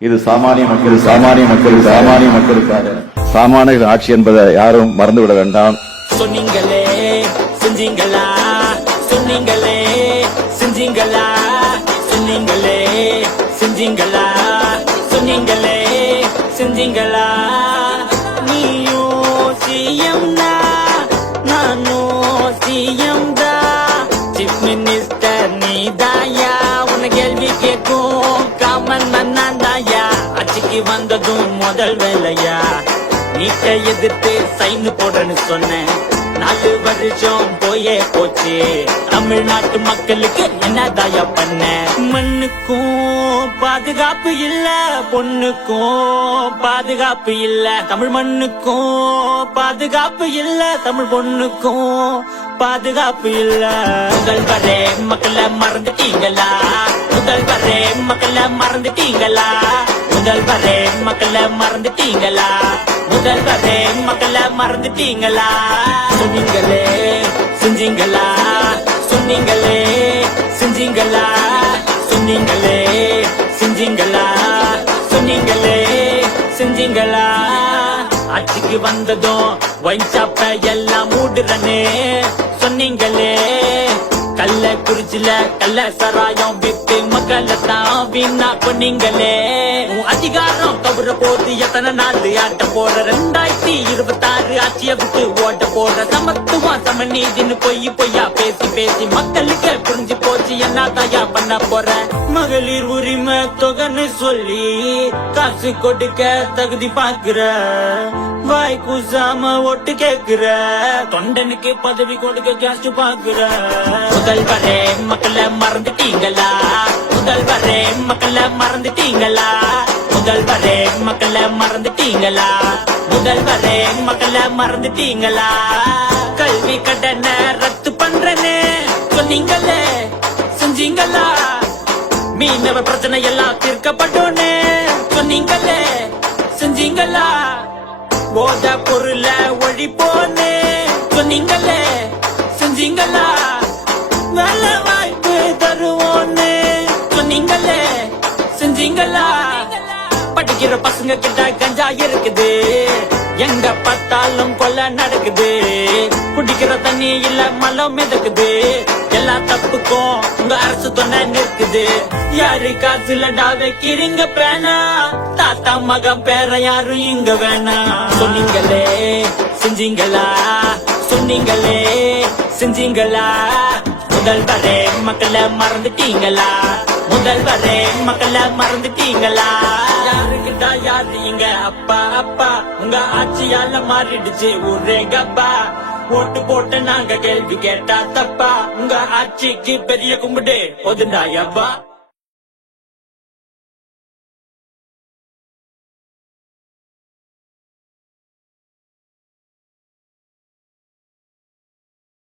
இது சாமானிய மக்கள் சாமானிய மக்கள் சாமானிய மக்களுக்காக. சாமானிய ஆட்சி என்பதை யாரும் மறந்துவிட வேண்டாம். சொன்னீங்களே செஞ்சீங்களா? சொன்னீங்களே செஞ்சீங்களா? சொன்னீங்களே செஞ்சீங்களா? சொன்னீங்களே செஞ்சீங்களா? முதல் வேலையா? நீட்ட எதிர்த்து சைன் போடுறேன்னு சொன்னேன் நாலு வருஷம் போயே போச்சு. தமிழ்நாட்டு மக்களுக்கு என்னதாயா பண்ண? மண்ணுக்கும் பாதுகாப்பு இல்ல பொண்ணுக்கும் பாதுகாப்பு இல்ல. தமிழ் மண்ணுக்கும் பாதுகாப்பு இல்ல தமிழ் பொண்ணுக்கும் பாதுகாப்பு இல்ல. முதல்வரே மக்களை மறந்துட்டீங்களா? முதல்வரே மக்களை மறந்துட்டீங்களா? முதல்வரே மக்களை மறந்துட்டீங்களா? முதல்வரே மக்களை மறந்துட்டீங்களா? சொன்னீங்களே செஞ்சீங்களா? சொன்னீங்களே செஞ்சீங்களா? சொன்னீங்களே செஞ்சீங்களா? சொன்னீங்களே செஞ்சீங்களா? ஆட்சிக்கு வந்ததும் ஒயின் ஷாப்ப எல்லாம் மூடுறனே. சொன்னீங்களே குறிச்சில கள்ள சராயம் விட்டு மக்களை தான் வீணா பண்ணீங்களே. அதிகாரம் கவுற போது எத்தனை நாள் ஆட்ட போற? ரெண்டாயிரத்தி இருபத்தாறு ஆட்சிய விட்டு ஓட்ட போற? சமத்துவம் சமநீதின்னு பொய் பொய்யா பேசி பேசி மக்களுக்கு புரிஞ்சு போச்சு என்ன தயா பண்ண போற? மகளிர் உரிமை தொகைன்னு சொல்லி காசு கொடுக்க தகுதி பாக்குற வாய் கூசாம ஒட்டு கேக்குற. தொண்டனுக்கு பதவி கொடுக்க கேஸ்ட் பாக்குற முதல்வரே மக்களை மறந்துட்டீங்களா? முதல்வரே மக்களை மறந்துட்டீங்களா? முதல்வரே மக்களை மறந்துட்டீங்களா? முதல்வரே மக்களை மறந்துட்டீங்களா? கல்வி கடனை ரத்து பண்றேன்னு சொன்னீங்களே செஞ்சீங்களா? மீனவ பிரச்சனை எல்லாம் தீர்க்கப்பட்டோன்னு சொன்னீங்களே செஞ்சீங்களா? போத பொருளை ஒழிப்போன்னு சொன்னீங்களே செஞ்சீங்களா? நல்ல வாய்ப்பு தருவோன்னு சொன்னீங்களே செஞ்சீங்களா? படிக்கிற பசங்க கிட்ட கஞ்சா இருக்குது. எங்க பார்த்தாலும் கொலை நடக்குது. குடிக்கிற தண்ணி இல்ல மலம் மிதக்குது. எல்லா தப்புக்கும் உங்க அரசு துணை நிற்குது. யாரு காசுலடா வைக்கிறீங்க பேனா? தாத்தா மகன் பேர யாரும் இங்க வேணா. சொன்னீங்களே செஞ்சீங்களா? சொன்னீங்களே செஞ்சீங்களா? முதல்வரே மக்களை மறந்துட்டீங்களா? முதல்வரே மக்களை மறந்துட்டீங்களா? யாருக்கிட்ட யாரு இங்க அப்பா அப்பா உங்க ஆட்சியால மாறிடுச்சு ஒரே கப்பா. ஓட்டு போட்டு நாங்க கேள்வி கேட்டா தப்பா. உங்க ஆட்சிக்கு பெரிய கும்பிடு ஒதுண்டாயப்பா